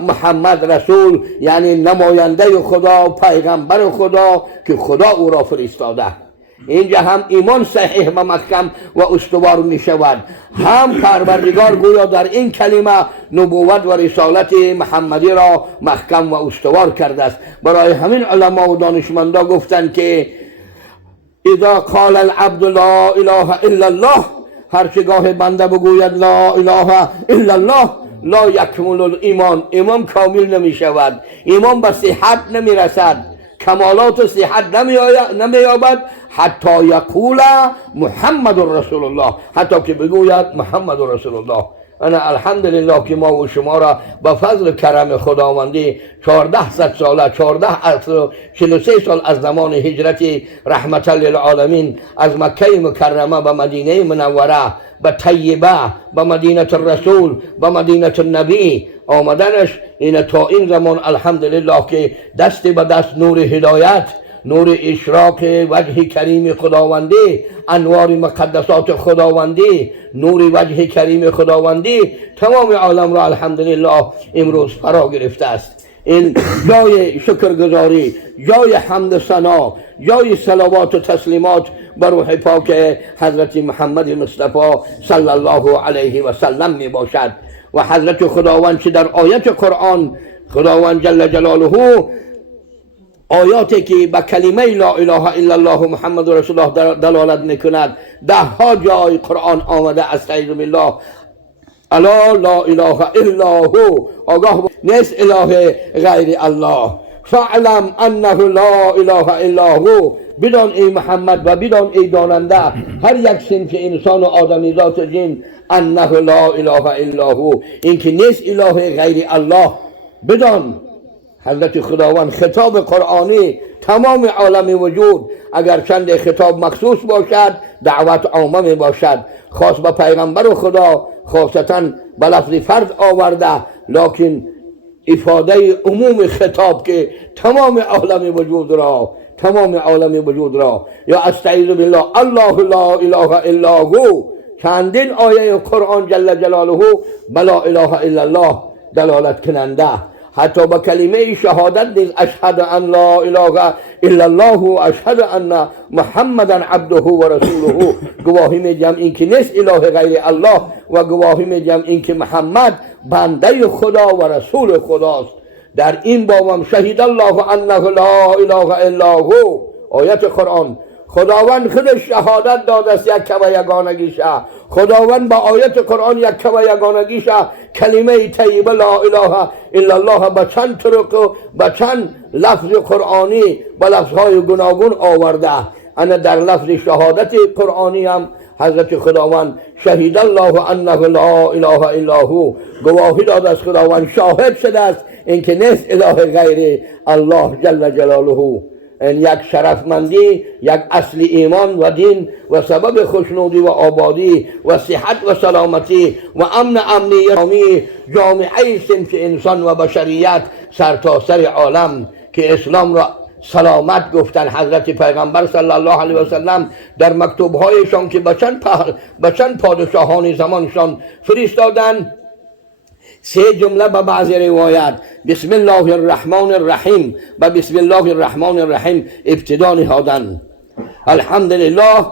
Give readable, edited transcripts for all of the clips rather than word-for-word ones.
محمد رسول یعنی نماینده خدا، پیغمبر خدا که خدا او را فرستاده. اینجا هم ایمان صحیح و محکم و استوار می شود. هم پروردگار گویا در این کلمه نبوت و رسالت محمدی را محکم و استوار کرده است. برای همین علما و دانشمندا گفتند که اذا قال العبد لا اله الا الله، هرچگاه بنده بگوید لا اله الا الله لا یکمل الایمان، ایمان کامل نمی شود، ایمان به صحت نمی رسد، کمالات و صحت نمی یابد حتی یقول محمد رسول الله، حتی که بگوید محمد رسول الله. انا الحمدلله که ما و شما را با فضل کرم خداوندی 1400 ساله 43 سال از زمان هجرت رحمت للعالمین از مکه مکرمه به مدینه منوره، به طیبه، به مدینه الرسول، به مدینه النبی آمدنش، این تا این زمان الحمدلله که دست به دست نور هدایت، نور اشراق وجه کریم خداوندی، انوار مقدسات خداوندی، نور وجه کریم خداوندی تمام عالم را الحمدلله امروز فرا گرفته است. این جای شکرگزاری، جای حمد ثنا، جای صلوات و تسلیمات بر روح پاک حضرت محمد مصطفی صلی الله علیه و سلم می باشد. و حضرت خداوند چه در آیت قرآن خداوند جل جلاله آیاتی که به کلمه لا اله الا الله محمد رسول الله دلالت میکند، 10 جای قرآن آمده استعیذ بالله الا لا اله الا هو، آگاه نیست اله غیر الله، فاعلم انه لا اله الا هو، بدان ای محمد و بدان ای داننده هر یک صنف انسان و آدمیزاد و جن انه لا اله الا هو، این که نیست اله غیر الله. بدان حضرت خداوند خطاب قرآنی تمام عالم وجود، اگر چند خطاب مخصوص باشد دعوت عامه می باشد، خاص به پیغمبر خدا خاصتا به لفظ فرد آورده، لکن افاده عموم خطاب که تمام عالم وجود را یا استعیذ بالله الله لا اله الا هو، چندین آیه قرآن جل جلاله بلا اله الا الله دلالت کننده. حتی با کلمه شهادت نیز اشهد ان لا اله الا الله و اشهد ان محمدا عبده و رسوله، گواهی میدم این که نیست اله غیر الله و گواهی میدم این که محمد بنده خدا و رسول خداست. در این بابم شهید الله انه لا اله الا هو، آیت قرآن خداوند خودش شهادت داده است یک و یگانگیشه. خداوند با آیت قرآن یک و یگانگیشه کلمه طیبه لا اله الا الله به چند طرق و به چند لفظ قرآنی به لفظهای گوناگون آورده. انا در لفظ شهادت قرآنی هم حضرت خداوند شهید الله انه لا اله الا هو، گواهی داده است، خداوند شاهد شده است اینکه نیست اله غیر الله جل جلاله. این یک شرفمندی، یک اصل ایمان و دین و سبب خوشنودی و آبادی و صحت و سلامتی و امنیت جامعه صنف انسان و بشریت سرتاسر عالم که اسلام را سلامت گفتن. حضرت پیغمبر صلی الله علیه و سلم در مکتوبهایشان که به چند پادشاهان زمانشان فرستادن، 3 جمله به بعض روایت بسم الله الرحمن الرحیم و بسم الله الرحمن الرحیم ابتدا نهادن. الحمدلله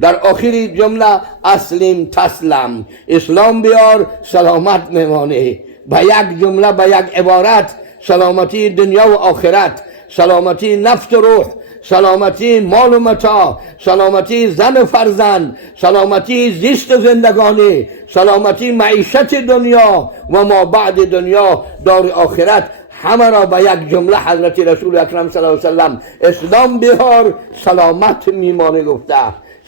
در آخری جمله اسلم تسلم، اسلام بیار سلامت میمانی. به یک جمله، به یک عبارت سلامتی دنیا و آخرت، سلامتی نفس و روح، سلامتی مال و متاع، سلامتی زن و فرزند، سلامتی زیست و زندگانی، سلامتی معیشت دنیا و ما بعد دنیا دار آخرت، همه را به یک جمله حضرت رسول اکرم صلی الله علیه و سلم اسلام بیار سلامت میمانه گفته.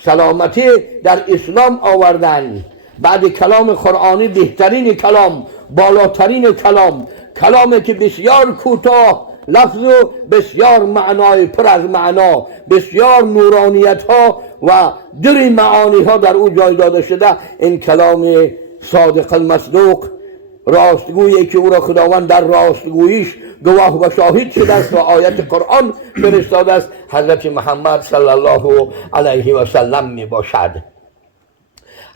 سلامتی در اسلام آوردن. بعد کلام قرآنی بهترین کلام، بالاترین کلام، کلامی که بسیار کوتاه لفظ و بسیار معنای پر از معنا، بسیار نورانیت ها و در معانی ها در او جای داده شده. این کلام صادق المصدوق، راستگویی که او را خداوند در راستگوییش گواه و شاهد شده است و آیت قرآن فرستاده است، حضرت محمد صلی الله علیه و سلم می باشد.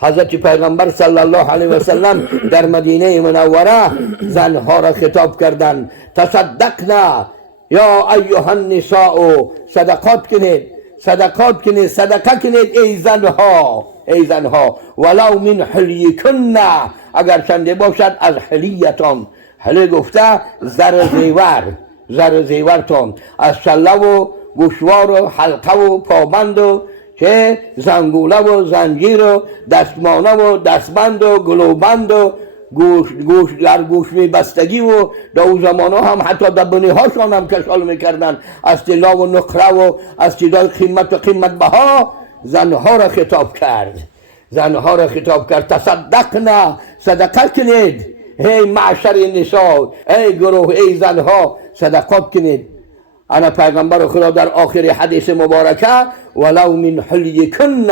حضرت پیغمبر صلی الله علیه و سلم در مدینه منوره زنها را خطاب کردند تصدقنا یا ایها النساء، صدقات کنید، صدقات کنید، صدقه کنید ای زنها ولو من حلیکن، اگر چنده باشد از حلیتان. حلی گفته زر زیورتان، از شله و گوشوار و حلقه و پابند و که زنگوله و زنجیر و دستمانه و دستبند و گلوبند و گوش می بستگی و در اون زمان هم حتی دبنی هاشان هم کشال میکردن از طلا و نقره و از چیزای قیمت و قیمت بها. زنها را خطاب کرد تصدقنا، صدقه کنید، ای معشر نساء، ای گروه، ای زنها صدقات کنید. انا پیغمبر خدا در آخر حدیث مبارکه ولو من حلیکن،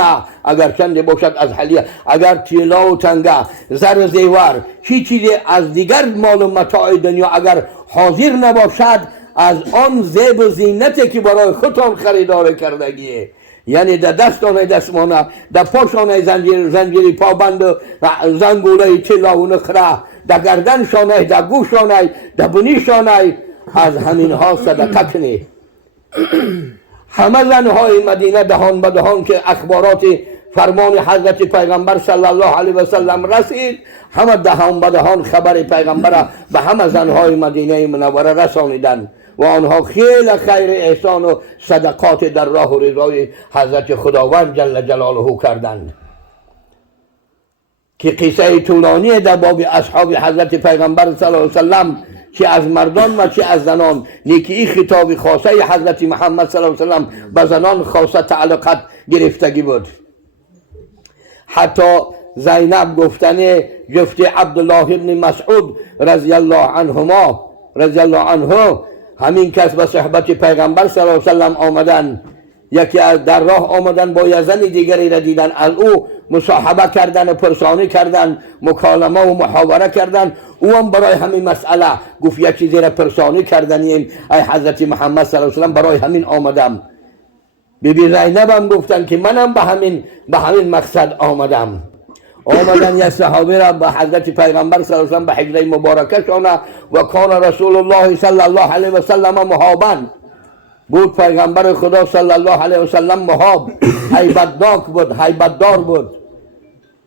اگر چنده باشد از حلیه، اگر طلا و تنگه، زر زیور، چی چیزی از دیگر مال و متاع دنیا اگر حاضر نباشد از آن زیب و زینتی که برای خودتان خریدار کردگیه، یعنی در دستانه دستمانه، در پاشانه زنجیری پابند و زنگوله طلا و نقره، در گردنشانه، در گوشانه، در بنیشانه، از همین ها صدقه کنی. همه زنهای مدینه دهان به دهان که اخبارات فرمان حضرت پیغمبر صلی الله علیه و سلم رسید، همه دهان به دهان خبر پیغمبر به همه زنهای مدینه منوره رسانیدن و آنها خیلی خیر احسان و صدقات در راه و رضای حضرت خداوند جل جلاله کردند. که قصه طولانی در باب اصحاب حضرت پیغمبر صلی الله علیه و سلم، چه از مردان و چه از زنان، نیکی این خطاب خاصه حضرت محمد صلی الله علیه و سلم به زنان خاصه تعلقت گرفتگی بود. حتی زینب گفتن جفت عبدالله ابن مسعود رضی الله عنه، همین کس به صحبت پیغمبر صلی الله علیه و سلم آمدن، یکی از در راه آمدن با یه زن دیگری را دیدن، از او مصاحبه کردن و پرسانی کردن، مکالمه و محاوره کردن. او هم برای همین مسئله گفت یک چیزی را پرسانی کردنیم ای حضرت محمد صلی الله علیه و سلم، برای همین آمدم. بی زینب هم گفتن که منم به همین مقصد آمدن یک صحابه را به حضرت پیغمبر صلی الله علیه و سلم به حجره مبارکه شانه و کان رسول الله صلی الله علیه و سلم مهابن، بود پیغمبر خدا صلی الله علیه و سلم مهاب، هیبتناک بود،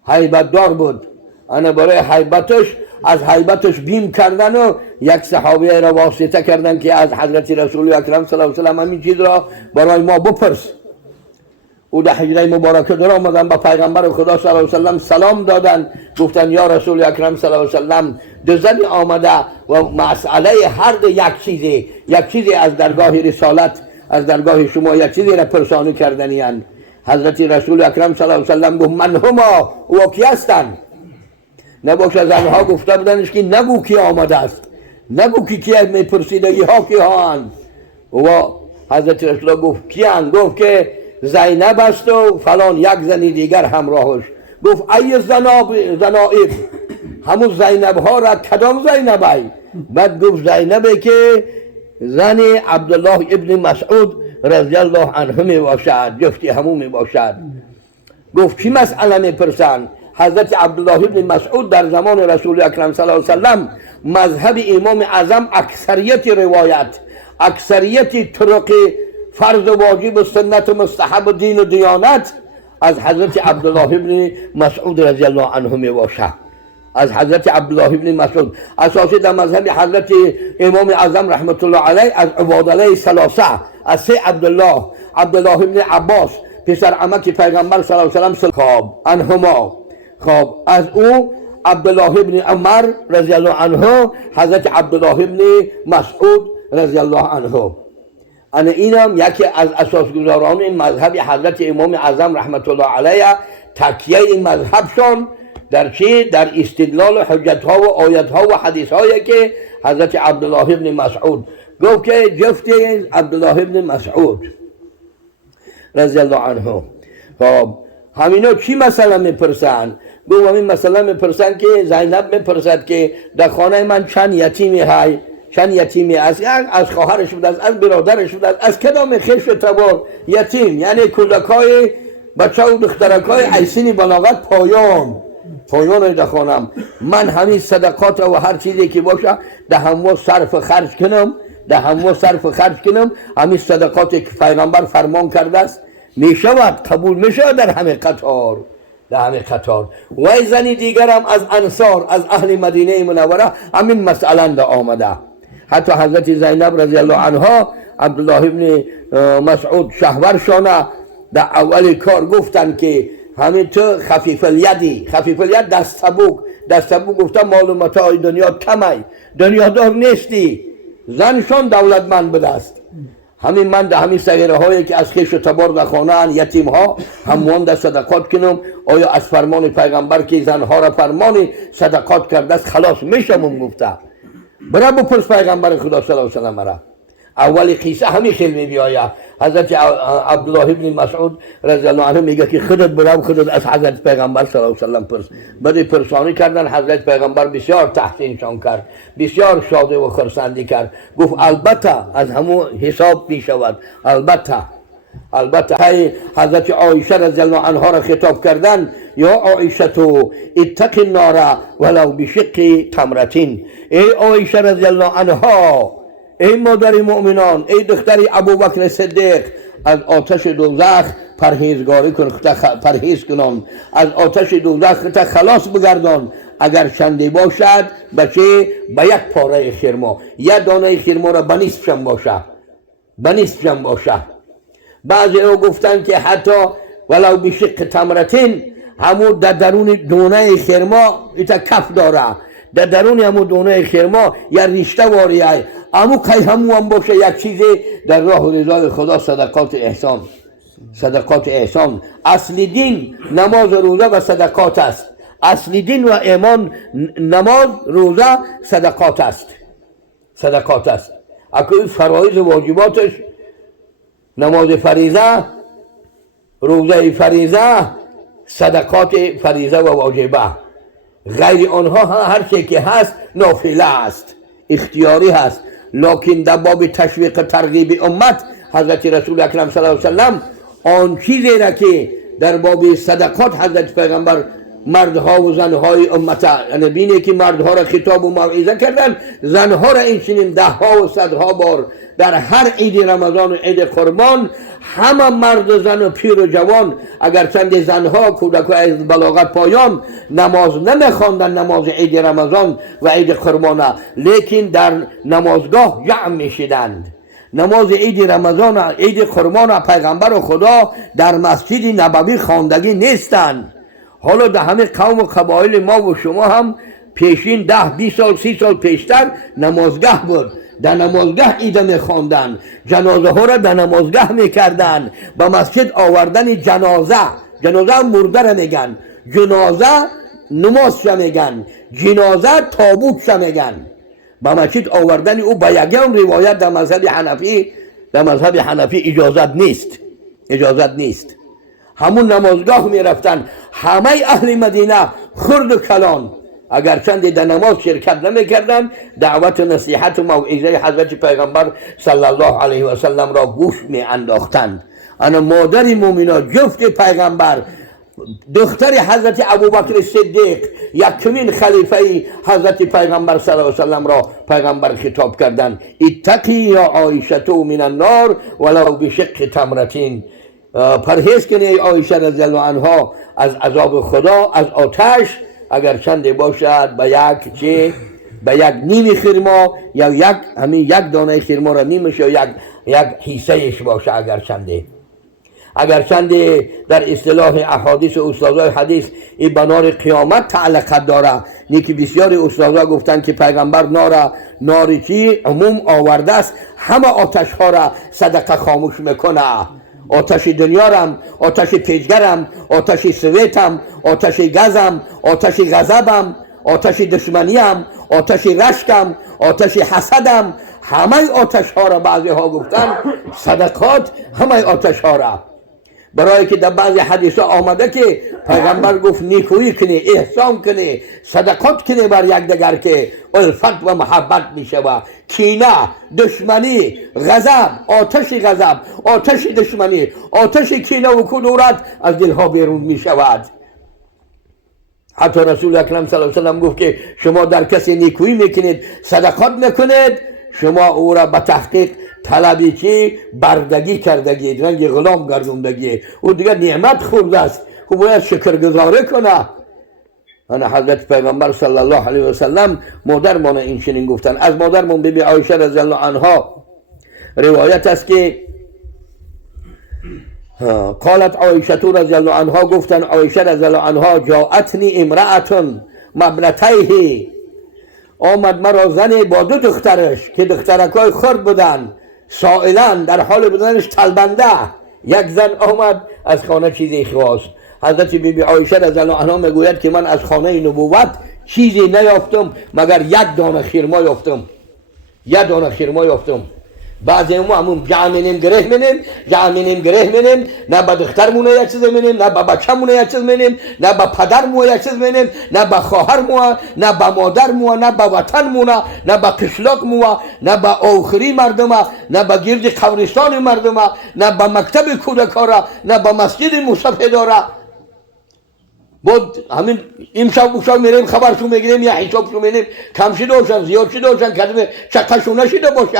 هیبتدار بود. انا برای هیبتش، از هیبتش بیم کردن و یک صحابه را واسطه کردن که از حضرت رسول اکرم صلی الله علیه و سلم همین چیز را برای ما بپرس. او در حجره مبارکه در آمدن به پیغمبر خدا صلی الله علیه و سلم سلام دادن، گفتن یا رسول اکرم صلی الله علیه و سلم دو زنی آمده و مسئله هر دو یک چیزی از درگاه رسالت، از درگاه شما یک چیزی را پرسانی کردنی اند. حضرت رسول اکرم صلی الله علیه و سلم گفت من هما، او کی هستند؟ نباشه زنها گفته بودنش که نگو کی آمده است، نگو کی میپرسیده ها کی هاند. و حضرت رسول گفت کیان؟ گفت که زینب است و فلان یک زنی دیگر همراهش. گفت ای زنائب، همون زینب ها را کدام زینبی؟ بعد گفت زینبی که زن عبدالله ابن مسعود رضی الله عنه می باشد، جفتی همون می باشد. گفت چی مسئله می پرسند؟ حضرت عبدالله ابن مسعود در زمان رسول اکرم صلی الله علیه و سلم مذهب امام اعظم اکثریت روایت، اکثریت طرق فرض و واجب و سنت و مستحب و دین و دیانت از حضرت عبدالله ابن مسعود رضی الله عنه می باشد. از حضرت عبدالله ابن مسعود اساسی در مذهب حضرت امام اعظم رحمت الله علیه از عبادله ثلاثه، از سه عبدالله ابن عباس پسر عمک پیغمبر صلی الله علیه و سلم خواب انهما، خواب از او عبدالله ابن عمر رضی الله عنه، حضرت عبدالله ابن مسعود رضی الله عنه. انا اینم یکی از اساسگزاران این مذهب حضرت امام اعظم رحمت الله علیه، تکیه این مذهبشان در چی؟ در استدلال حجت ها و آیت ها و حدیث هایی که حضرت عبدالله ابن مسعود گفت که جفت عبدالله ابن مسعود رضی الله عنه. خب همینا چی مسئله میپرسن؟ گفت همین مسئله میپرسن که زینب میپرسد که در خانه من چند یتیمی های، چند یتیمی از خواهرش بود، از برادرش بود، از کدام خیش تبار یتیم، یعنی کودکای بچه و دخترک های ایسین بلاغت پایان دخوانم. من همین صدقات و هر چیزی که باشه ده همو صرف خرج کنم. همین صدقاتی که پیغمبر فرمان کرده است میشود، قبول میشود در همه قطار. و زنی دیگرم از انصار، از اهل مدینه منوره همین مسئله آمده. حتی حضرت زینب رضی الله عنها عبدالله ابن مسعود شهورشانه در اول کار گفتن که همین تو خفیف الید دستبوک گفتن معلومات های دنیا کمی، دنیا دار نیستی، زنشان دولتمند بدست. همین من در همین صغیره هایی که از خیش و تبار در خانه یتیم ها هموان صدقات کنم. آیا از فرمان پیغمبر که زنها را فرمان صدقات کرده است خلاص میشم؟ گفته برای بپرس پیغمبر خدا صلی الله علیه و سلم. اولی قصه همین خیلی بیاید. حضرت عبدالله ابن مسعود رضی الله عنه میگه که خودت از حضرت پیغمبر صلی الله علیه و سلم پرس. بعد پرسانی کردن، حضرت پیغمبر بسیار تحسینشان کرد، بسیار شاده و خرسندی کرد. گفت البته از همون حساب میشود، البته. حضرت عایشه رضی الله عنها را خطاب کردن، یا عایشه تو اتق النار ولو بشق تمرتین. ای عایشه رضی الله عنها، ای مادر مؤمنان، ای دختر ابوبکر صدیق، از آتش دوزخ پرهیز کنان، از آتش دوزخ خلاص بگردان. اگر چندی باشد بچه به یک پاره خرما، یک دانه خرما را به نصفشم باشه. بعضی او گفتن که حتی ولو بشق تمرتین، همون در درون دانه خرما ایتا کف داره، در درون همون دانه خرما یا رشته واریه، امو که هم باشه یک چیزی در راه رضای خدا. صدقات احسان. اصل دین نماز روزه و صدقات است. اصل دین و ایمان نماز روزه صدقات است. اکنون فرایض واجباتش نماز فریضه، روزه فریضه، صدقات فریضه و واجبه. غیر آنها هر چی که هست نافله است، اختیاری هست. لکن در باب تشویق ترغیب امت حضرت رسول اکرم صلی الله علیه و سلم آن چیزی را که در باب صدقات حضرت پیغمبر مردها و زنهای امت، یعنی بینه که مردها را خطاب و موعظه کردن، زنها را این چنین دهها و صدها بار در هر عید رمضان و عید قربان، همه مرد و زن و پیر و جوان، اگر چند زنها کودک از بلاغت پایان نماز نمیخواندن، نماز عید رمضان و عید قربان، لیکن در نمازگاه جمع میشدند. نماز عید رمضان و عید قربان پیغمبر و خدا در مسجد نبوی خواندگی نیستند. حالا در همه قوم و قبایل ما و شما هم پیشین 10 20 سال 30 سال پیشتر نمازگاه بود، در نمازگاه عید میخواندن، جنازه ها را در نمازگاه میکردن. با مسجد آوردن جنازه مرده را میگن، جنازه نمازش میگن، جنازه تابوتش میگن. با مسجد آوردن او به یگان روایت در مذهب حنفی اجازت نیست. همون نمازگاه می رفتن همه اهل مدینه، خرد و کلان، اگر چند در نماز شرکت نمی کردن، دعوت و نصیحت و موعظه حضرت پیغمبر صلی الله علیه و سلم را گوش می انداختند. انا مادر مومنان، جفت پیغمبر، دختر حضرت ابوبکر صدیق، یکمین خلیفه حضرت پیغمبر صلی الله علیه و سلم را پیغمبر خطاب کردند: اتقی یا عایشه من النار ولو بشق تمرتین. پرهیز کنی ای عایشه رضی الله عنها از عذاب خدا، از آتش، اگر چنده باشد به یک نیم خرما، یا یک دانه خرما را نیمش، یا یک حصهش باشه. اگر چنده در اصطلاح احادیث و استادای حدیث این به نار قیامت تعلق داره. نیکی بسیاری استادا گفتن که پیغمبر ناری چی عموم آورده است، همه آتش ها را صدقه خاموش میکنه. آتش دنیارم، آتش پیجگرم، آتش سویتم، آتش گزم، آتش غضبم، آتش دشمنیم، آتش رشکم، آتش حسدم، همه آتش ها را بعضی ها گفتن صدقات همه آتش ها را. برای که در بعضی حدیث آمده که پیغمبر گفت نیکویی کنی، احسان کنی، صدقات کنی بر یکدیگر که الفت و محبت می شود. کینه، دشمنی، غضب، آتش دشمنی، آتش کینه و کدورت از دلها بیرون می شود. حتی رسول اکرم صلی الله علیه و سلم گفت که شما در کسی نیکویی میکنید، صدقات میکنید، شما او را به تحقیق طلبی که بردگی کردگی، رنگ غلام گردوندگی، او دیگر نعمت خورده است، او باید شکرگزاری کنه. انا حضرت پیغمبر صلی الله علیه و سلم مادرمان این چنین گفتن. از مادرمان بی بی عایشه رضی الله عنها روایت است که قالت عایشه رضی الله عنها گفتن، عایشه رضی الله عنها جاءتنی امرأتون مبنتیه، آمد مرا زنی با دو دخترش که دخترکای خرد بودن، سائلن در حال بودنش طلبنده. یک زن آمد از خانه چیزی خواست. حضرت بی بی عایشه رضی الله عنها میگوید که من از خانه نبوت چیزی نیافتم مگر یک دانه خرما یافتم، یک دانه خرما یافتم. بعضی ما همون جمع مینیم نه به دخترمونه یک چیز مینیم، نه به بچه‌مونه یک چیز مینیم، نه به پدرمون یک چیز مینیم، نه به خواهرمون، نه به مادرمون، نه به وطنمون، نه به قشلاقمون، نه به آخری مردم، نه به گرد قبرستان مردم، نه به مکتب کودکان، نه به مسجد مصفداره. بود همین امشب میریم خبرشو میگیریم یا حسابشو میگیریم، کم شده باشن، زیاد شده باشن، کدوم چقدرشو نشده باشه.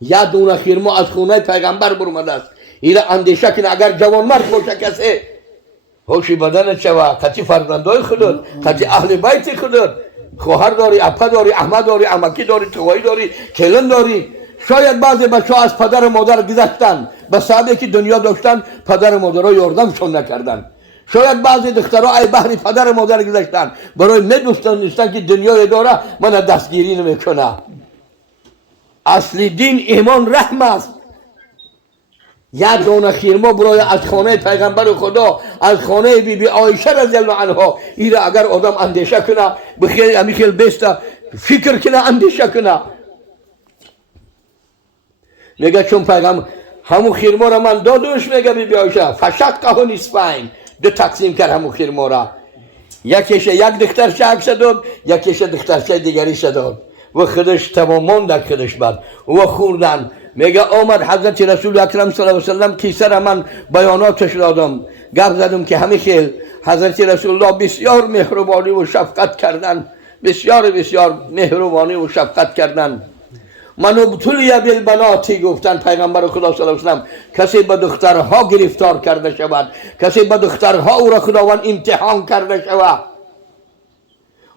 یا دونه خرما از خونه پیغمبر برمده است. ایره اندیشه کنه اگر جوان مرد باشه کسی هوشی بدن شوه، قطعی فرزندای خودت، قطعی اهل بیت خودت، خواهر داری، اپا داری، احمد داری، امکی داری، توایی داری، کلن داری. شاید بعضی بچه ها از پدر و مادر گذشتن، به سببی که دنیا داشتن پدر و مادر ها یاردمشون نکردن. شاید بعضی دخترها ای بحری پدر و مادر گذشتن، برای میدونستن نیستن که دنیا داره من دستگیری نمیکنه. اصلی دین ایمان رحم است. یک دانه خرما برای از خانه پیغمبر خدا، از خانه بی بی عایشه رضی الله عنها، ایره اگر آدم اندیشه کنه بخیر همی خیل بیسته فکر کنه اندیشه کنه. میگه چون پیغمبر همون خرما را من دادمش، میگه بی بی عایشه فشقه نصفین، دو تقسیم کرد همون خرما را، یکیش یک دخترچه عکس داد، یکیش دخترچه دیگریش داد و خودش تمامان در خودش بد و خوردن. میگه آمد حضرت رسول اکرم صلی الله علیه و سلم کیسه را من بیاناتش دادم، گفت زدم که همه خیل حضرت رسول الله بسیار مهربانی و شفقت کردن، بسیار مهربانی و شفقت کردن. من ابتلی بالبناتی گفتن پیغمبر خدا صلی الله علیه و سلم، کسی به دخترها گرفتار کرده شود، کسی به دخترها او را خداوند امتحان کرده شود،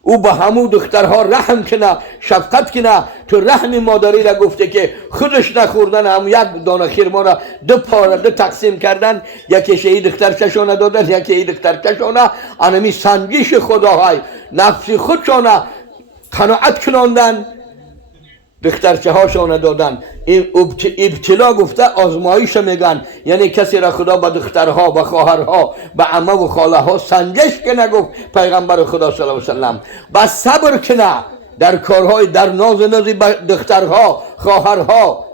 او به همون دخترها رحم کنه، شفقت کنه. تو رحم مادری را گفته که خودش نخوردن، هم یک دانه خرما را دو پاره دو تقسیم کردن، یکیش ای دخترچشانه دادن، یکی ای دخترچشانه. انمی سنجش خداهای نفس خودشانه قناعت کناندن، دخترچه هاشانه دادن. این ابتلا گفته آزمایش میگن، یعنی کسی را خدا به دخترها، به خواهرها، به عمه و خاله ها سنجش کنه. گفت پیغمبر خدا صلی الله علیه و سلم بس صبر کنه در کارهای، در ناز به دخترها، خواهرها.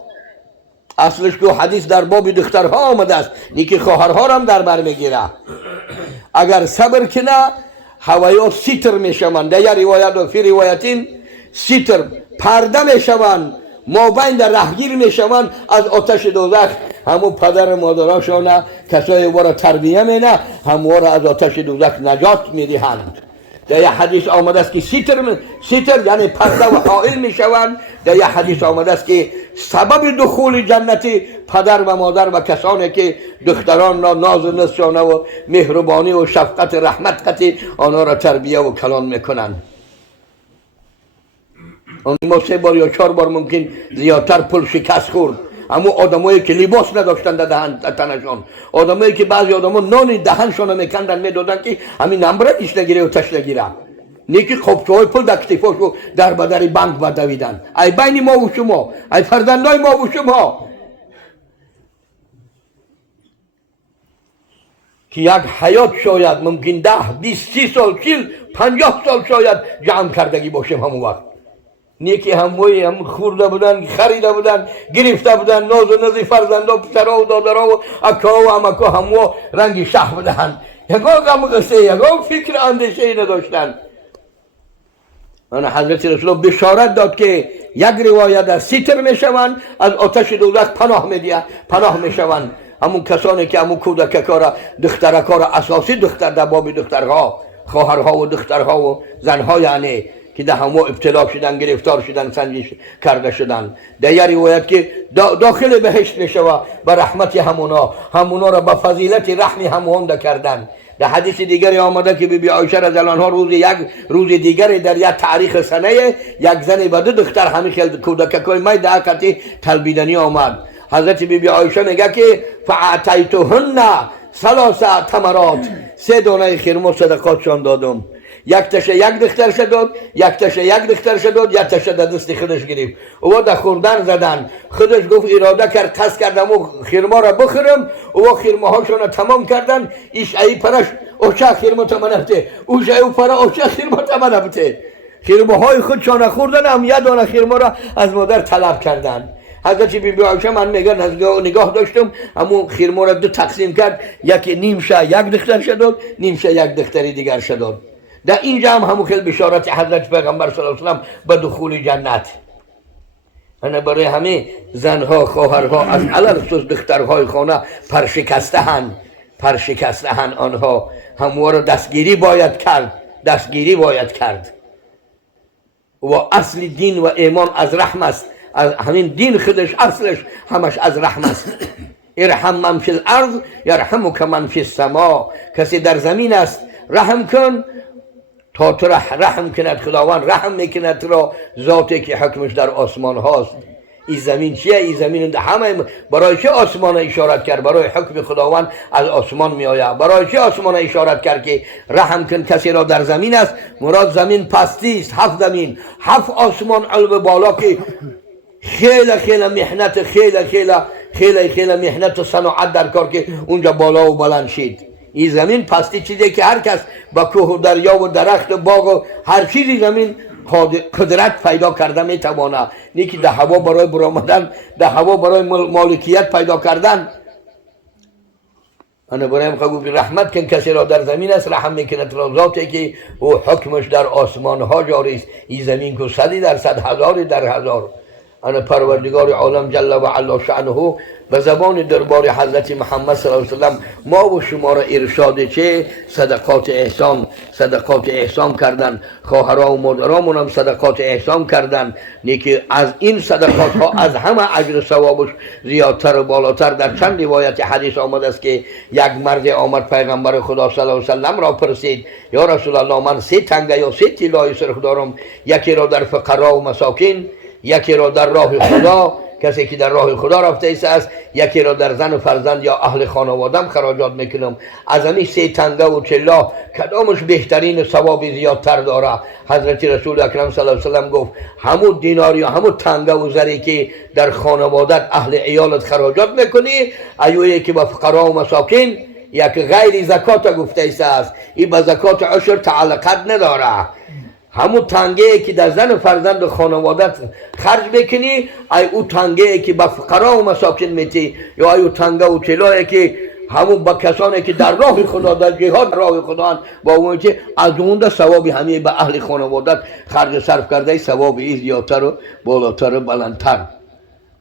اصلش که حدیث در باب دخترها آمده است، نیکی خواهرها را هم در بر میگیره. اگر صبر کنه هوایات سیتر میشوند. در روایت و فی روایتین سیتر پرده میشوند، ما بین در رهگیر میشوند از آتش دوزخ. همون پدر مادراشانه کسای وارا تربیه مینه، همون را از آتش دوزخ نجات میدهند. در یه حدیث آمده است که سیتر یعنی پرده و حائل میشوند. در یه حدیث آمده است که سبب دخول جنتی پدر و مادر و کسانی که دختران را ناز و نسشانه و مهربانی و شفقت رحمت قطعی آنها را تربیه و کلان میکنند. ما 3 بار یا 4 بار ممکن زیادتر پل شکست خورد. اما آدمایی که لباس نداشتن در دهن تنشان، آدمایی که بعضی آدما نان دهنشان میکندن میدادن که همین نمبرش نگیره و تش نگیره، نیکی خبچهای پل در کتفاشو در بدر بانک بدویدن. ای بین ما و شما، ای فرزندای ما و شما که یک حیات شاید ممکن 10 20 30 سال 40 50 سال شاید جمع کردگی باشیم همون وقت. نیکی هموی هم خورده بودن، خریده بودن، گرفته بودن، ناز و نزی فرزنده پسرها و دادرها و اکا و امکا همو رنگ شخ بدهند. یکا غم قصه، یکا فکر اندیشه ای نداشتن. حضرت رسول الله بشارت داد که یک روایت از سیتر میشوند، از آتش دوزخ پناه میشوند. همون کسانی که همون کودککا دخترکا را اساسی دختر در باب دخترها، خواهرها و دخترها و زنها یعنی که در همو ابتلا شدن، گرفتار شدن، سنجش کرده شدن. در یه روایت که داخل بهشت میشوه به رحمت همونا را به فضیلت رحم همونده کردن. در حدیث دیگری آمده که بی عایشه رضی الله عنها روز دیگری در یک تاریخ سنه یک زن با دو دختر همین خیل کودککای مای در حقیقت تلبیدنی آمد. حضرت بی عایشه میگه که فاعطیتهن ثلاث تمرات، 3 دانه خرما صدقاتشان دادم. یک تشه یک دختر شد، یک تشه یک دختر شد، یک تشه در دست خودش گرفت. او در خوردن زدن، خودش گفت اراده کرد قصد کردم و خرما را بخورم. او خرما هاشون تمام کردن. ایش ای پرش اوچه خرما تمنفته، اوش ای پرا اوچه خرما تمنفته. خرما های خودشان خوردن، هم یک دانه خرما را از مادر طلب کردن. حضرت بی عایشه من میگن نگاه داشتم، همون خرما را 2 تقسیم کرد، یکی نیمشه یک دختر شد، نیمشه یک دختری دیگر شد. در اینجا هم همون خیلی بشارت حضرت پیغمبر صلی الله علیه و سلم به دخول جنت. انا برای همه زنها خواهرها از علل خصوص دخترهای خانه پرشکسته هن آنها هموار را دستگیری باید کرد. و اصل دین و ایمان از رحم است. از همین دین خودش اصلش همش از رحم است. ارحم من فی الارض یرحمک من فی السما. کسی در زمین است رحم کن تا تو رحم کند خداوند رحم میکند را، ذاتی که حکمش در آسمان هاست. این زمین چیه؟ این زمین همه برای چه آسمان اشارت کرد؟ برای حکم خداوند از آسمان می آید. برای چه آسمان اشارت کرد که رحم کن کسی را در زمین است؟ مراد زمین پستی است. 7 زمین، 7 آسمان علو بالا که خیلی محنت، خیلی محنت و صناعت در کار که اونجا بالا و بلند شد. این زمین پستی چیزی که هر کس با کوه و دریا و درخت و باغ و هر چیزی زمین قدرت پیدا کرده میتوانه. نیکی در هوا برای برآمدن، در هوا برای مالکیت پیدا کردن. انا برای همخواه رحمت کن کسی را در زمین است، رحم میکند را ذاتی که او حکمش در آسمان ها جاری است. این زمین که 100 در 100 هزار در هزار. انا پروردگار عالم جل و علا شأنه به زبان دربار حضرت محمد صلی الله علیه و سلم ما و شما را ارشاد چه صدقات احسان کردن. خواهرها و مادرامون هم صدقات احسان کردن. نیکی از این صدقات ها از همه اجر ثوابش زیادتر و بالاتر. در چند روایت حدیث آمده است که یک مرد آمد پیغمبر خدا صلی الله علیه و سلم را پرسید یا رسول الله من 3 تنگه یا 3 طلای سرخ دارم، یکی را در فقرا و مساکین، یکی را در راه خدا، کسی که در راه خدا رفته است، یکی را در زن و فرزند یا اهل خانوادم خراجات میکنم. از همین 3 تنگه و چلا کدامش بهترین ثواب زیادتر داره؟ حضرت رسول اکرم صلی الله علیه و سلم گفت همون دینار یا همون تنگه و زری که در خانوادت اهل عیالت خراجات میکنی، ایوه که با فقرا و مساکین، یک غیر زکات گفته است، این با زکات عشر تعلقت نداره. همون تنگه که در زن و فرزند و خانوادت خرج بکنی، ای او تنگه که با فقرا و مساکین میتی، یا ای او تنگه و چلایی که همون با کسانی که در راه خدا در جهاد راه خدا با اون که از اون در ثوابی همه به اهل خانوادت خرج صرف کرده، ثواب این زیادتر و بالاتر و بلندتر.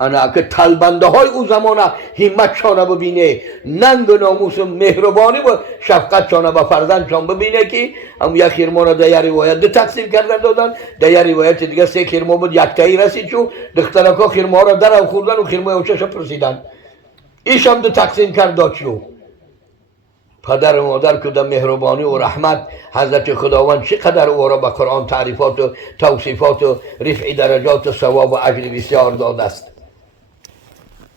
انا که طلبنده های او زمانه همت شانه ببینه، ننگ و ناموس مهربانی و شفقت شانه به فرزندشان ببینه که هم یک خرما را در یک روایت 2 تقسیم کردن دادن، در یک روایت دیگه 3 خرما بود، 1 تایی رسید شو دخترکا خرما را در خوردن و خرما اوچش پرسیدن. ایش هم 2 تقسیم کرد داد شو. پدر و مادر که در مهربانی و رحمت حضرت خداوند چقدر او را به قرآن تعریفات و توصیفات و رفع درجات و ثواب و اجر بسیار داده است.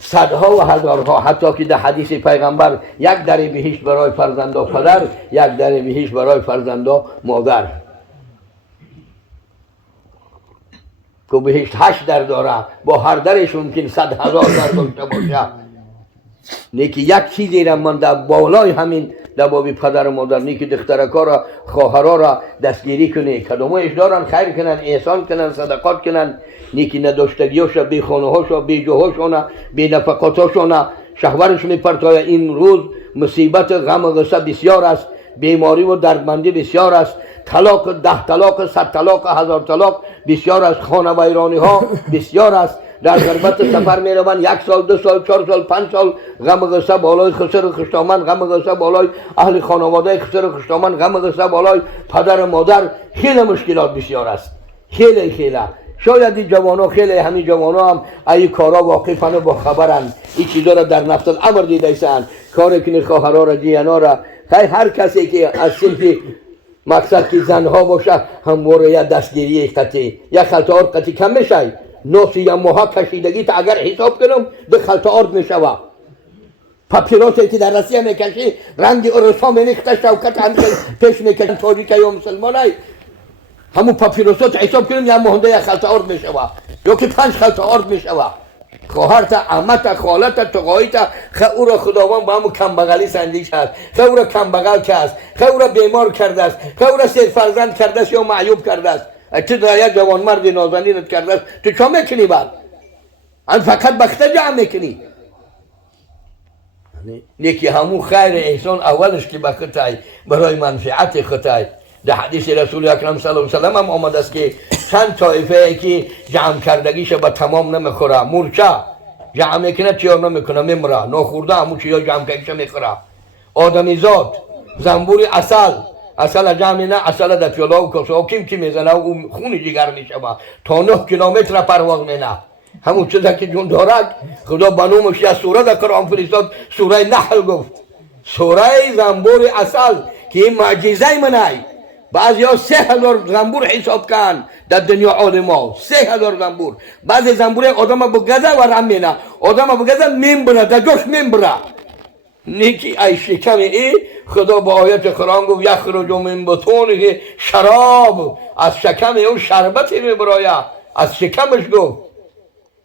صدها و هزارها، حتی که در حدیث پیغمبر 1 در بهشت برای فرزندا پدر، 1 در بهشت برای فرزندا مادر. که بهشت 8 در داره، با هر درش ممکن 100,000 در داشته باشه. نیکی یک چیزی را من در بالای همین در باب پدر و مادر نیکی دخترکا را خواهرا را دستگیری کنی کدومش دارن خیر کنن احسان کنن صدقات کنن نیکی نداشتگیاشا بی خانه هاشا بی جوهاشونا بی نفقاتاشونا شهورش میپرتاید. این روز مصیبت غم و غصه بسیار است، بیماری و دردمندی بسیار است، طلاق 10 طلاق 100 طلاق 1000 طلاق بسیار است، خانه ویرانی ها بسیار است. در غربت سفر می روند 1 سال 2 سال 4 سال 5 سال غم و غصه بالای خسر و خشتامن، غم و غصه بالای اهل خانواده خسر و خشتامن، غم و غصه بالای پدر و مادر. خیلی مشکلات بسیار است، خیلی شاید این جوانا خیلی همین جوانا هم ای کارا واقفن و با خبرن، این چیزا را در نفس الامر دیده‌اند. کار کنی خواهرا را جیانا را هر کسی که از صنف مقصد که زنها باشه همواره یا دستگیری قطعی یا خلط آرد قطعی کم میشه. نوسی یا موها کشیدگی تا اگر حساب کنم به خلط آرد میشوه. پاپیروسی که در روسیه میکشی رنگ ارسا مینیخته شوکت هم پیش میکشن تاجیک یا مسلمانای همون پاپیروسات حساب کنم یا مهنده یا خلط آرد میشوه یا که 5 خلط آرد میشوه. خواهرت، عمت، خالت، تقایت او را خداوند با همون کمبغلی سنجیش هست. او را کمبغل که است، او را بیمار کرده است، او را 3 فرزند کرده است یا معیوب کرده است. تو دایا جوان مرد نازنینت کرده است، تو چه میکنی بعد؟ ان فقط بخته جمع میکنی. نیکی همون خیر احسان اولش که به خطای برای منفعت خطای. در حدیث رسول اکرم صلی الله علیه و سلم هم آمد است که چند طایفه که جمع کردگیش به تمام نمیخوره، مورچه جمع میکنه چیار نمیکنه میمره، ناخورده همون چیار جمع کردگیش میخوره. آدمیزاد زنبور اصل جمع نه، اصل در پیاله و کاسه ها کیم میزنه و خون جگر میشه تا 9 کیلومتر پرواز مینه. همون چیزا که جون دارد خدا بنومش یا سوره در قرآن فرستاد، سوره نحل گفت، سوره زنبور اصل که این معجزه منه. بعضی ها 3000 زنبور حساب کن در دنیا عالما، 3000 زنبور. بعضی زنبور آدم بگذه و رم مینه، آدم بگذه میمبره در جاش میمبره. نیکی ای شکم ای خدا با آیت قرآن گفت یخرج من بطونه شراب، از شکم او شربتی میبراید، از شکمش گفت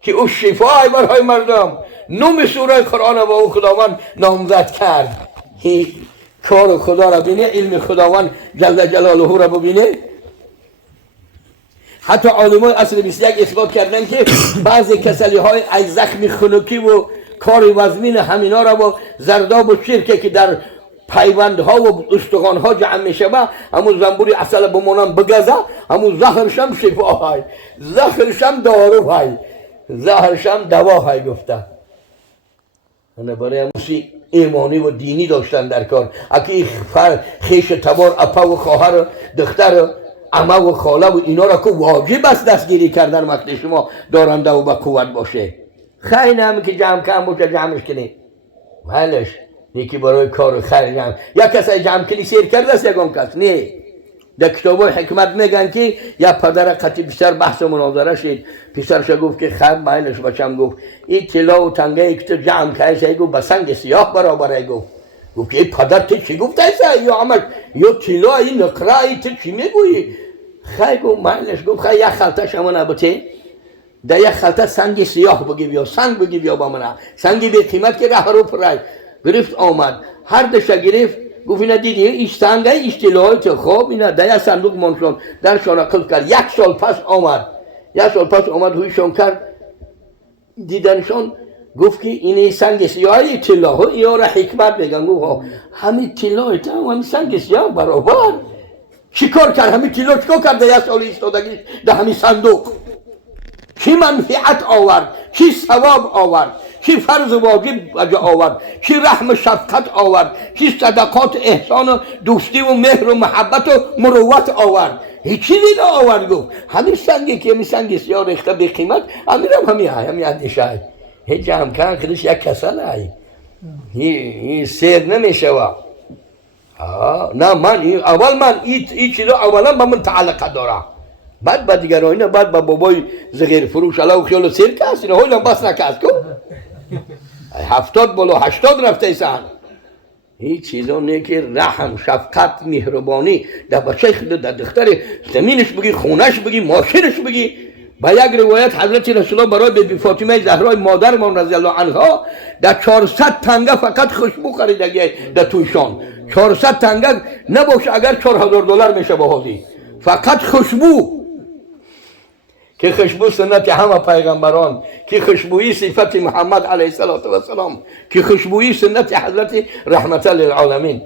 که او شفای برای مردم. 9 سوره قرآن با او خداوند نامزد کرد. کار خدا را بینه، علم خداوند جل جلاله را ببینه. حتی علمای اصل 21 اثبات کردن که بعضی کسلی های ای زخم خنکی و کار وزمین همینا را با زرداب و شرکه که در پیوندها و استخوانها جمع میشه با همون زنبوری اصل بمونن بگذه، همون زهرشم شفا های، زهرشم دارو های، زهرشم دوا های گفته. برای هموسی ایمانی و دینی داشتن در کار. اکی خیش تبار اپا و خواهر و دختر عمه و خاله و اینا را که واجب است دستگیری کردن وقتی شما دارنده و با قوت باشه. خیلی همه که جمع کن باشه جمعش کنی حالش یکی برای کار خیر جمع. یا کسی جمع کنی سیر کرده است یکم کس نه. در کتاب حکمت میگن که یا پدر قطعی بیشتر بحث و مناظره شد، پسرش گفت که خیر مایلش بچم گفت این طلا و تنگه که تو جمع کنی گفت به سنگ سیاه برابره. گفت که این پدر تو چی گفت ایسا یا عمل یا طلا این نقره ای تو چی میگویی؟ خیر گفت مایلش گفت خیر یک خلطه شما نبوده در یک خلطه سنگ سیاه بگی بیا، سنگ بگی بیا با منه، سنگی به قیمت که ره رو پرای گرفت آمد. هر دشه گرفت گفت اینا دیدی ایش سنگه ایش طلای تو خوب اینا در یک صندوق منشون در شانه قلب کرد. 1 سال پس آمد هویشون کرد دیدنشون گفت که این سنگ سیاهی طلا ها یا را حکمت میگن. گفت همین طلای تو همین سنگ سیاه برابر چی کار کرد؟ همین طلا چیکار کرد در 1 سال ایستادگی در همین صندوق؟ چی منفعت آورد، چی ثواب آورد، چی فرض واجب اجا آورد، چی رحم شفقت آورد، چی صدقات احسان و دوستی و مهر و محبت و مروت آورد؟ هیچی دیگه آورد. گفت همین سنگی که همین سنگ سیاه ریخته به قیمت همین اندیشه هیچ جمع کردن خودش یک کسل های این سیر نمیشه و نه من این چیزا اولا با من تعلق داره، بعد با دیگر آینه بعد با بابای زغیر فروش علاو خیال سیر که هست اینا هایلان بس نکست کن 70 بالا 80 رفته ایسان. این چیزا نه که رحم شفقت مهربانی در بچه خود در دختر زمینش بگی، خونش بگی، ماشینش بگی. با یک روایت حضرت رسول الله برای بیبی فاطمه زهرا مادرمان رضی الله عنها در 400 تنگه فقط خوشبو خریدگی در تویشان 400 تنگک نباشه اگر $4000 میشه بهادی. فقط خوشبو که خوشبو سنت همه پیغمبران، که خوشبویی صفت محمد علیه السلام، که خوشبویی سنت حضرت رحمت للعالمین.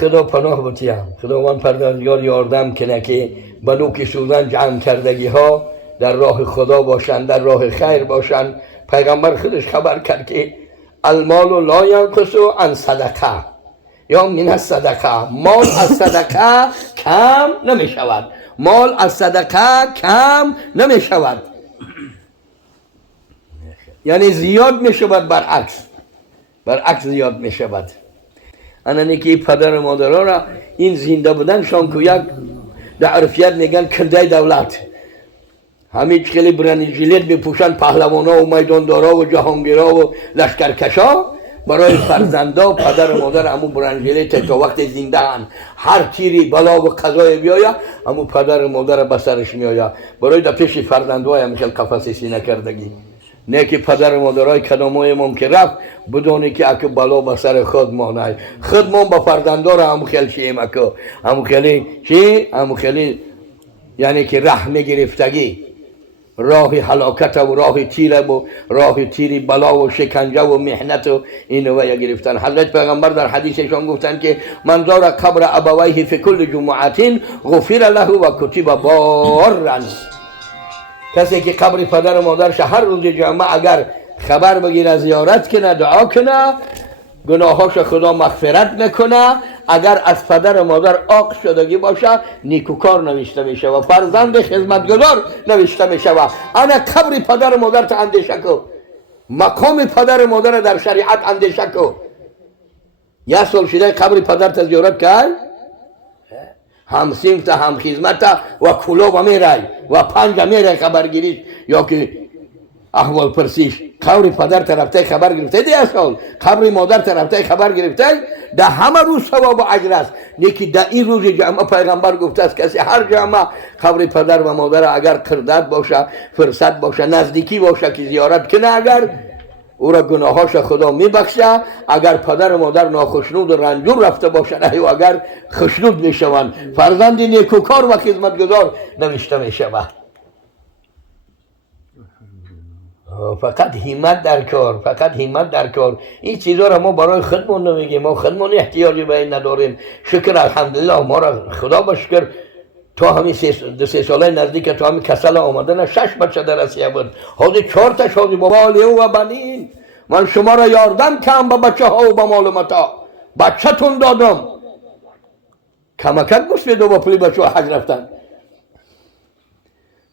خدا پناه بتیم، خداوند پروردگار یاردم کنه که بلوک شدن جمع کردگی ها در راه خدا باشن، در راه خیر باشن. پیغمبر خودش خبر کرد که المال لا ینقص عن صدقه یا من الصدقه، مال از صدقه کم نمی شود، مال از صدقه کم نمی شود، یعنی زیاد می شود، برعکس زیاد می شود. انانی که پدر مادرها را این زنده بودنشان که یک در عرفیت میگن کنده دولت، همین خیلی برنجیلت میپوشن پهلوانا و میداندارا و جهانگیرا و لشکرکشا، برای فرزندا پدر و مادر همون برنجیلت تا وقت زنده هن، هر تیری بلا و قضای بیایا همون پدر و مادر به سرش میایا، برای در پیش فرزندای همیشه قفس سینه کردگی. نه که پدر و مادرای کدامای ما که رفت بدونی که اکو بلا به سر خود مانای خودمون با فرزندار همو خیلی شیم اکو همو خیلی یعنی که رحم گرفتگی، راه هلاکت و راه تیر و راه تیری بلا و شکنجه و محنت و اینو گرفتن. حضرت پیغمبر در حدیثشان گفتن که من زار قبر ابویه فی کل جمعت غفر له و کتب بارا. کسی که قبر پدر و مادرش هر روز جمعه اگر خبر بگیره زیارت کنه دعا کنه گناهاش خدا مغفرت میکنه. اگر از پدر و مادر عاق شدگی باشه نیکوکار نوشته میشه و فرزند خدمتگزار نوشته میشه. و انا قبر پدر و مادر تا اندیشه کو، مقام پدر و مادر در شریعت اندیشه کو. یه سال شده قبر پدر تا زیارت کرد، هم سیمت هم خدمت و کلوب میرای و پنج میرای خبرگیریش یا که احوال پرسیش. قبر پدر طرفته خبر گرفته دیگه سال، قبر مادر طرفته خبر گرفته، ده همه روز ثواب و اجر است. نیکی ده این روز جمعه پیغمبر گفته است کسی هر جمعه قبر پدر و مادر اگر قردت باشه، فرصت باشه، نزدیکی باشه که زیارت کنه، اگر او را گناهاش خدا میبخشه. اگر پدر و مادر ناخشنود و رنجور رفته باشه نه و اگر خشنود میشوند، فرزند نیکوکار و خدمتگزار نوشته میشود. فقط همت در کار، فقط همت در کار. این چیزا را ما برای خودمون نمیگیم، ما خودمون احتیاجی به این نداریم. شکر الحمدلله ما را خدا بشکر تا همین 2-3 ساله نزدیک تا همین کسل آمدن 6 بچه در اسیه بود، حاضر 4 تا شادی با مالی و بنین. من شما را یاردم کم به بچه ها و به مال و متاع، بچه تون دادم. کمکت بسید و با پلی بچه ها حج رفتن،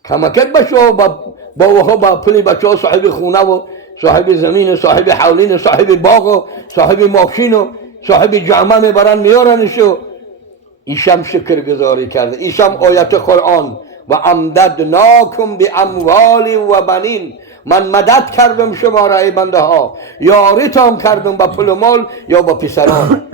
کمکت بچه ها با پلی بچه ها صاحب خونه و صاحب زمین و صاحب حولین و صاحب باغ و صاحب ماشین و صاحب جامعه میبرن میارنشو. ایشم شکر گذاری کرده، ایشم آیت قرآن و امددناکم به اموال و بنین، من مدد کردم شما را ای بنده ها، یاریتان کردم با پول و مال یا با پسران.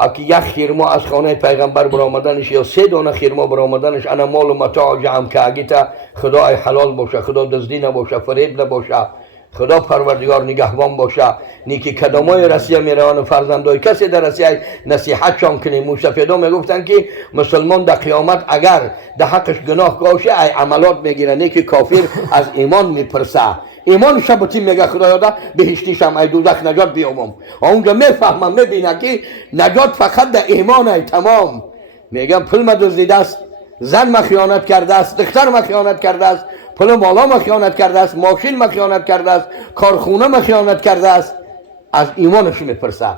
اگه یک خیرما از خانه پیغمبر برآمدنش یا 3 دانه خیرما برآمدنش انا مال و متاع جمع که اگه تا خدا حلال باشه، خدا دزدی نباشه، فریب نباشه، خدا پروردگار نگهبان باشه. نیکی کدامای رسیه میروان و فرزندای کسی در رسیه نصیحت شان کنیم. مستفیدا میگفتن که مسلمان در قیامت اگر در حقش گناه باشه ای عملات میگیره، نیکی کافر از ایمان میپرسه، ایمان شبتی میگه خدایا ده بهشتیشم ای دوزخ نجات بیامم. اونجا میفهمم میبینه که نجات فقط در ایمان ای تمام. میگم پول مدزدیده است، زن ما خیانت کرده است، دختر ما خیانت کرده است، پول مالا ما خیانت کرده است، ماشین ما خیانت کرده است، کارخونه ما خیانت کرده است، از ایمانش میپرسه.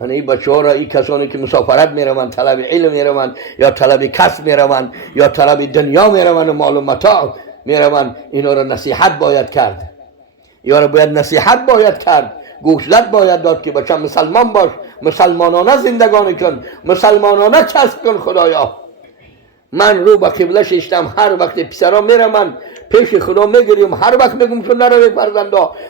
یعنی این بچه ها را، این کسانی که مسافرت میروند، طلب علم میروند یا طلب کسب میروند یا طلب دنیا میروند و مال و متاع میروند، اینا را نصیحت باید کرد، یا را باید نصیحت باید کرد، گوشلت باید داد که بچه مسلمان باش، مسلمانانه زندگانی کن، مسلمانانه کسب کن. خدایا من رو به قبله ششتم، هر وقت پسرا میرم من پیش خدا میگریم، هر وقت میگم تو نروی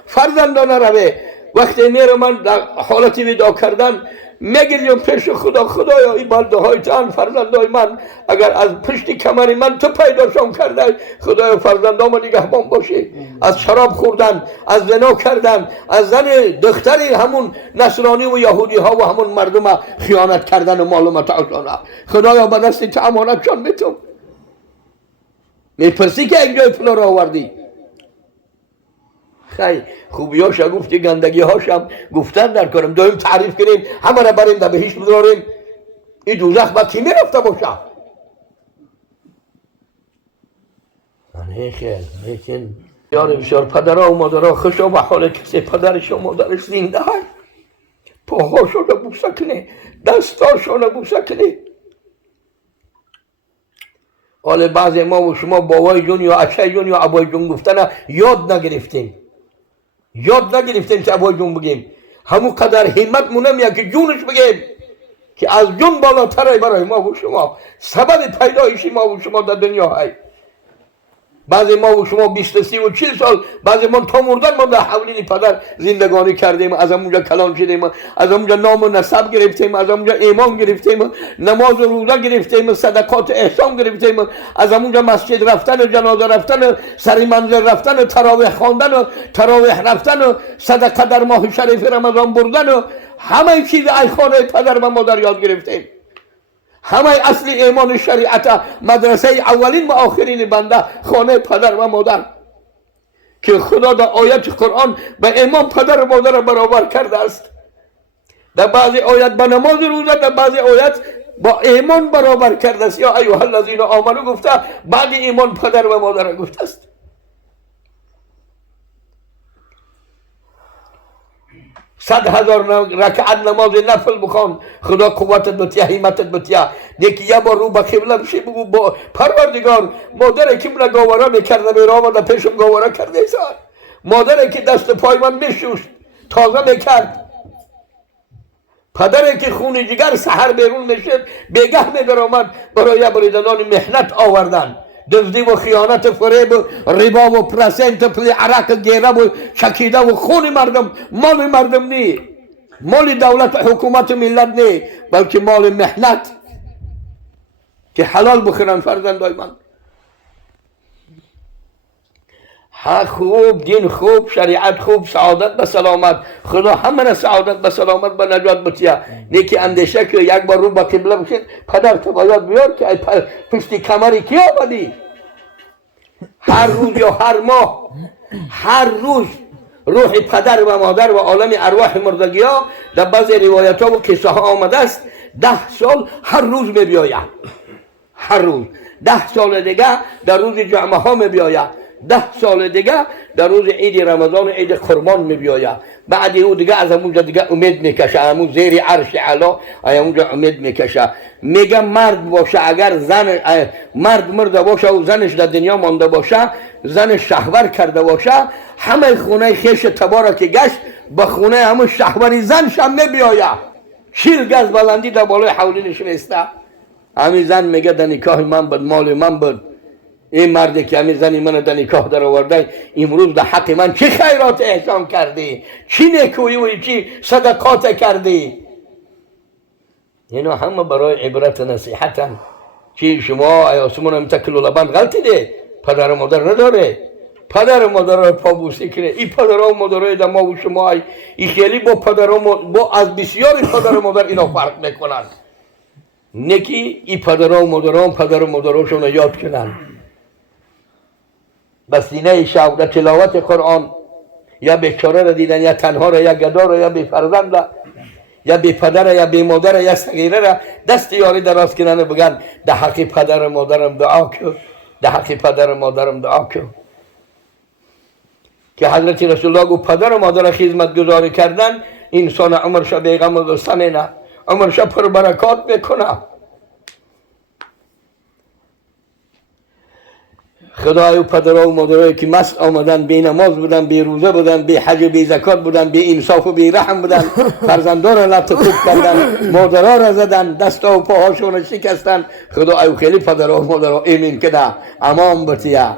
فرزندا نروی، وقتی میره من در حالت ودا کردن میگیریم پیش خدا، خدایا این بنده های تن فرزندای من اگر از پشت کمر من تو پیداشون کرده، خدایا فرزندام نگهبان باشی، از شراب خوردن، از زنا کردن، از زن دختری همون نصرانی و یهودی ها و همون مردم خیانت کردن و معلومات آشانا، خدایا به دست تو امانتشان میتم. میپرسی که یک جای پول را آوردی؟ خیلی خوبیاشا گفتی، گندگی هاشم گفتن در کنم، داریم تعریف کنیم همه را بریم در بهشت بداریم. این دوزخ با کی میرفته باشه؟ خیلی لیکن بسیار بسیار پدرها و مادرها خوشا به حال کسی پدرش و مادرش زنده هست، پاهاشو را بوسه کنی، دستاشو را بوسه کنی. حالا بعضی ما و شما بابای جون یا اچه جون یا ابای جون گفتن یاد نگرفتیم، یاد نگرفتیم که ابای جون بگیم. همون قدر همت مونم که جونش بگیم که از جون بالاتره برای ما و شما، سبب پیدایشی ما و شما در دنیا های. بعضی ما و شما 20 30 و 40 سال، بعضی ما تا مردن ما در حولین پدر زندگانی کردیم، از همونجا کلان شدیم، از همونجا نام و نسب گرفتیم، از همونجا ایمان گرفتیم، نماز و روزه گرفتیم، صدقات احسان گرفتیم، از همونجا مسجد رفتن، جنازه رفتن، سر منزل رفتن، تراویح خواندن، تراویح رفتن، صدقه در ماه شریف رمضان بردن، همه چیز از خانه پدر و مادر یاد گرفتیم. همه اصل ایمان شریعت، مدرسه اولین و آخرین بنده خانه پدر و مادر، که خدا در آیت قرآن به ایمان پدر و مادر برابر کرده است. در بعضی آیت به نماز روزه، در بعضی آیت با ایمان برابر کرده است. یا ایها الذین آمنو گفته، بعد ایمان پدر و مادر گفته است. 100,000 رکعت نماز نفل بخوان، خدا قوتت بتیه، همتت بتیه. یکی یه بار رو به قبله بشی بگو با پروردگار، مادر که من گواره میکرده میره آمده پیشم گواره کرده ایسان، مادر که دست پای من میشوشت تازه میکرد، پدر که خون جگر سحر بیرون میشد بیگه میدر آمد برای بریدنان محنت آوردن، دزدی و خیانت و فریب و ربا و پرسنت پلی عرق گیره و چکیده و خون مردم، مال مردم نی، مال دولت حکومت ملت نی، بلکه مال محنت که حلال بخورن فرزندای من. حق خوب، دین خوب، شریعت خوب، سعادت به سلامت، خدا همه را سعادت به سلامت به نجات بتیه. نیکی اندیشه که یک بار رو به قبله بشید، پدر تو باید بیار که پشت کمری کی آمدی؟ هر روز یا هر ماه، هر روز روح پدر و مادر و عالم ارواح مردگی ها در بعضی روایت ها و قصه ها آمده است 10 سال هر روز می بیاید، هر روز. 10 سال دیگه در روز جمعه ها می بیاید، 10 سال دیگه در روز عید رمضان و عید قربان می بیاید. بعد او دیگه از همونجا دیگه امید میکشه، همون زیر عرش علا همونجا امید میکشه. میگه مرد باشه، اگر زن مرد مرده باشه و زنش در دنیا مانده باشه، زنش شهور کرده باشه، همه خونه خیش تبارا که گشت به خونه همون شهوری زنش هم میبیاید، 40 گز بلندی در بالای حولینش میسته. همین زن میگه در نکاح من بود، مال من بود، این مردی که همین زنی من در نکاح در آورده امروز در حق من چه خیرات احسان کردی، چی نیکویی و چی صدقات کردی. اینا همه برای عبرت نصیحتن. چی شما آسمون هم تکلو لبن غلطی ده، پدر و مادر نداره، پدر و مادر را پابوسی کنه. این پدر و مادر در ما و شما این خیلی با پدر و با از بسیاری پدر و مادر اینا فرق میکنن. نکی این پدر و مادران پدر و مادرشون یاد کنن، بس سینه شوق تلاوت قرآن، یا بیچاره را دیدن، یا تنها را، یا گدا را، یا بی فرزند را، یا بی پدر یا بی مادر یا صغیره را دست یاری دراز کنن بگن در حق پدر و مادرم دعا کن، در حق پدر و مادرم دعا کن. که حضرت رسول الله گفت پدر و مادر خدمت گذاری کردن انسان عمرش بیغم و سمینه، عمرش پر برکات میکنه. خدای و پدر و مادرایی که مست آمدن، بی نماز بودن، بی روزه بودن، بی حج و بی زکات بودن، بی انصاف و بی رحم بودن، فرزندان را لطف کردن، مادرها را زدن، دست و پاهاشون را شکستن. خدای خیلی پدر و مادر ایمین کده امان بتیه.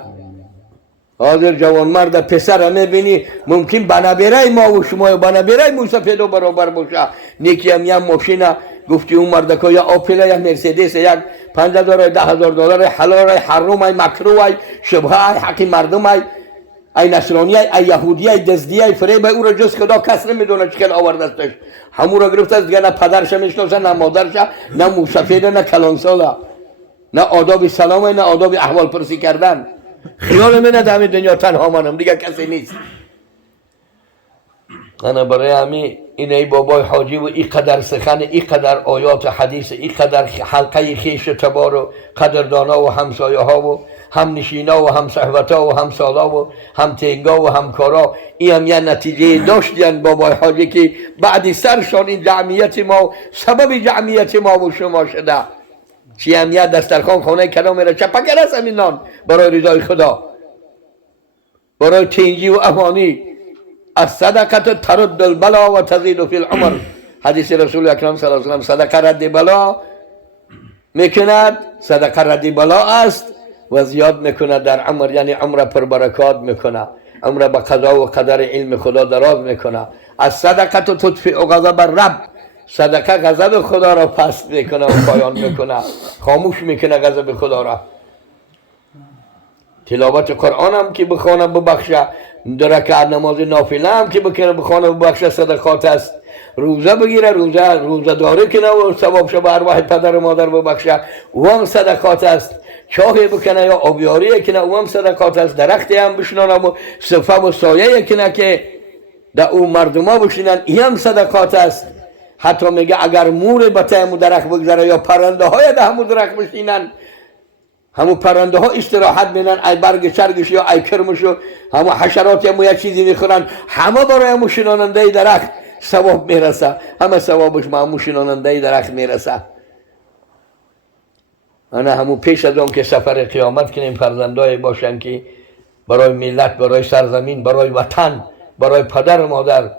حاضر جوان مرد پسر میبینی ممکن بنابیره ما و شما بنابیره موسفید و برابر باشه. نیکی هم یه ماشینه گفتی اون مرد که یا آپل یا مرسیدس یک 5,000 $10,000 حلال حرام مکروه شبهه حق مردم ای نصرانی ای یهودی ای دزدی ای فریب او را جز خدا کس نمیدونه چکل آوردستش. همون را گرفت است دیگه نه پدرش میشناسه نه مادرش نه موسفیده نه کلانساله نه آداب سلام نه آداب احوال پرسی کردن. خیال من همین دنیا تنها منم دیگه کسی نیست. انا برای همین این ای بابای حاجی و این قدر سخن این قدر آیات حدیث این قدر حلقه خیش تبار و قدردانا و همسایه ها و هم نشینا و هم صحبتا و هم سالا و هم تنگا و همکارا این هم یه نتیجه داشتین بابای حاجی که بعد سرشان این جمعیت ما سبب جمعیت ما و شما شده. چی هم یه دسترخان خانه کلا میره چپکر است همین نان برای رضای خدا برای تنجی و امانی. الصدقه ترد البلا و تزید فی العمر. حدیث رسول اکرم صلی الله علیه و سلم صدقه رد بلا میکند، صدقه رد بلا است و زیاد میکند در عمر، یعنی عمر پر برکات میکنه، عمر به قضا و قدر علم خدا دراز میکنه. الصدقه تطفئ غضب الرب. صدقه غضب خدا را پست میکنه و پایان میکنه، خاموش میکنه غضب خدا را. تلاوت قرآن هم که بخونه ببخشه، 2 رکعت نماز نافله هم که بکنه بخونه ببخشه صدقات است. روزه بگیره، روزه داره کنه و ثوابش به ارواح پدر و مادر ببخشه، او هم صدقات است. چاهی بکنه یا آبیاری کنه، او هم صدقات است. درختی هم بشنانه و صفه و سایه کنه که در او مردم ها بشینن، این هم صدقات است. حتی میگه اگر مور به تیمو درخت بگذاره یا پرنده های در همو درخت بشینن، همو پرنده ها استراحت بینن، ای برگ چرگش یا ای کرمشو، همو حشرات همو یک چیزی میخورن، همه برای همو شناننده درخت ثواب میرسه، همه ثوابش ما همو شناننده درخت میرسه. انا همو پیش از اون که سفر قیامت کنیم فرزندای باشن که برای ملت، برای سرزمین، برای وطن، برای پدر و مادر،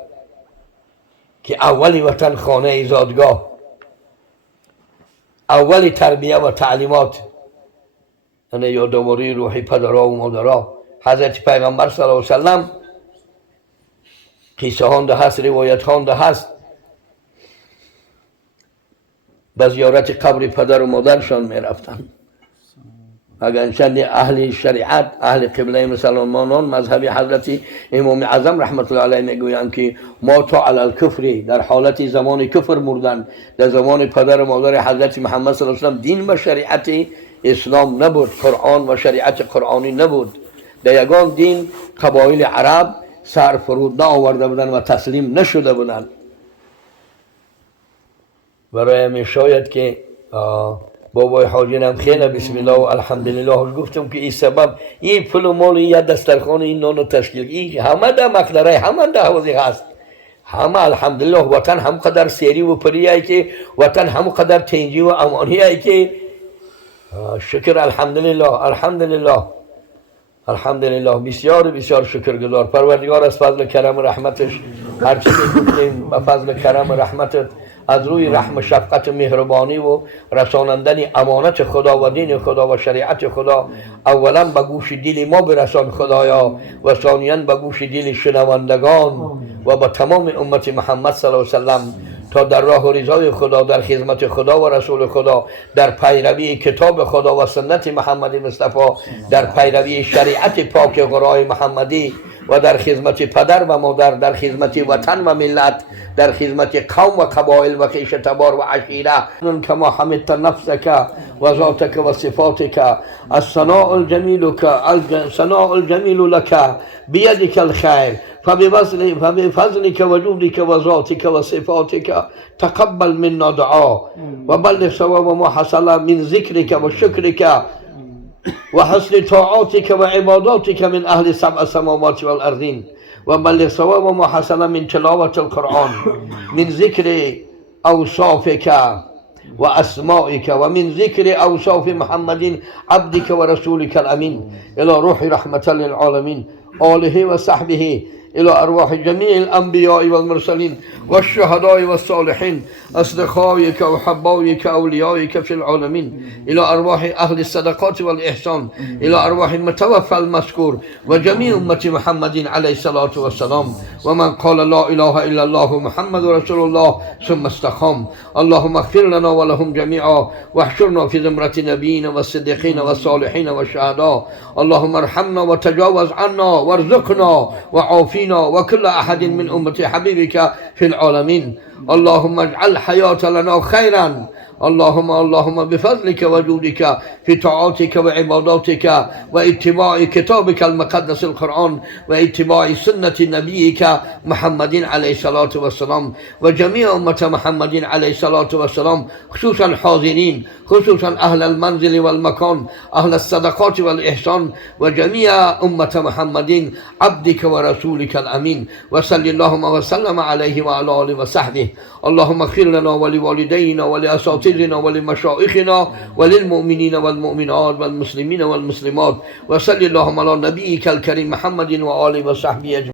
که اولی وطن خانه زادگاه، اولی تربیه و تعلیمات، یعنی یادآوری روحی پدرها و مادرها. حضرت پیغمبر صلی الله علیه و سلم قصه هانده هست، روایت هانده هست، به زیارت قبر پدر و مادرشان می رفتن. اگرچند اهل شریعت، اهل قبله مسلمانان، مذهب حضرت امام اعظم رحمت الله علیه میگویند که ما تا علی الکفر، در حالت زمان کفر مردن، در زمان پدر و مادر حضرت محمد صلی الله علیه و سلم دین و شریعت اسلام نبود، قرآن و شریعت قرآنی نبود. در یگان دین قبایل عرب سر فرود نآورده بودند و تسلیم نشده بودند. برای همین شاید که بابای حاجی هم خیلی بسم الله و الحمدلله گفتم که این سبب این پول و مال این دسترخوان این نان تشکیل این همه در مقدره همه در حوضی هست، همه الحمدلله. وطن هم قدر سیری و پری هایی که وطن هم قدر تنجی و امانی هایی که شکر الحمدلله الحمدلله الحمدلله. بسیار بسیار شکرگزار. پروردگار از فضل کرم و رحمتش هرچی گفتیم به فضل کرم و رحمتت از روی رحم شفقت مهربانی و رسانندن امانت خدا و دین خدا و شریعت خدا اولا به گوش دل ما برسان خدایا و ثانیاً به گوش دل شنوندگان و به تمام امت محمد صلی الله علیه و سلم، تا در راه و رضای خدا، در خدمت خدا و رسول خدا، در پیروی کتاب خدا و سنت محمد مصطفی، در پیروی شریعت پاک غرای محمدی و در خدمت پدر و مادر، در خدمت وطن و ملت، در خدمت قوم و قبایل و خیش تبار و عشیره. کما حمدت نفسك و ذاتك و صفاتك، الثناء الجمیل لك بیدك الخیر، فبفضلك وجودك وذاتك وصفاتك تقبل منا دعاء وبلغ ثواب ما حصل من ذكرك وشكرك وحسن طاعاتك وعباداتك من أهل 7 سماوات والأرضين، وبلغ ثواب ما حصل من تلاوة القرآن، من ذكر أوصافك وأسمائك، ومن ذكر أوصاف محمد عبدك ورسولك الأمين، إلى روح رحمة للعالمين آله وصحبه إلى أرواح جميع الأنبياء والمرسلين والشهداء والصالحين أصدقائك وحبائك أوليائك في العالمين، إلى أرواح أهل الصدقات والإحسان، إلى أرواح المتوفى المذكور وجميع أمة محمد عليه الصلاة والسلام، ومن قال لا إله إلا الله محمد رسول الله ثم استقام. اللهم اغفر لنا ولهم جميعا واحشرنا في زمرة نبينا والصديقين والصالحين والشهداء. اللهم ارحمنا وتجاوز عنا وارزقنا وعافينا وكل أحد من أمة حبيبك في العالمين. اللهم اجعل حياة لنا خيرا. اللهم بفضلك وجودك في طاعاتك وعباداتك واتباع كتابك المقدس القرآن واتباع سنة نبيك محمد عليه الصلاة والسلام وجميع أمة محمد عليه الصلاة والسلام، خصوصا حاضرين، خصوصا أهل المنزل والمكان، أهل الصدقات والإحسان، وجميع أمة محمد عبدك ورسولك الأمين، وصلى اللهم وسلم عليه وعلى آله وصحبه. اللهم اغفر لنا ولوالدينا ولأساتذتنا ولمشائخنا وللمؤمنين والمؤمنات والمسلمين والمسلمات، وصلى اللهم على نبيك الكريم محمد وآله وصحبه أجمعين.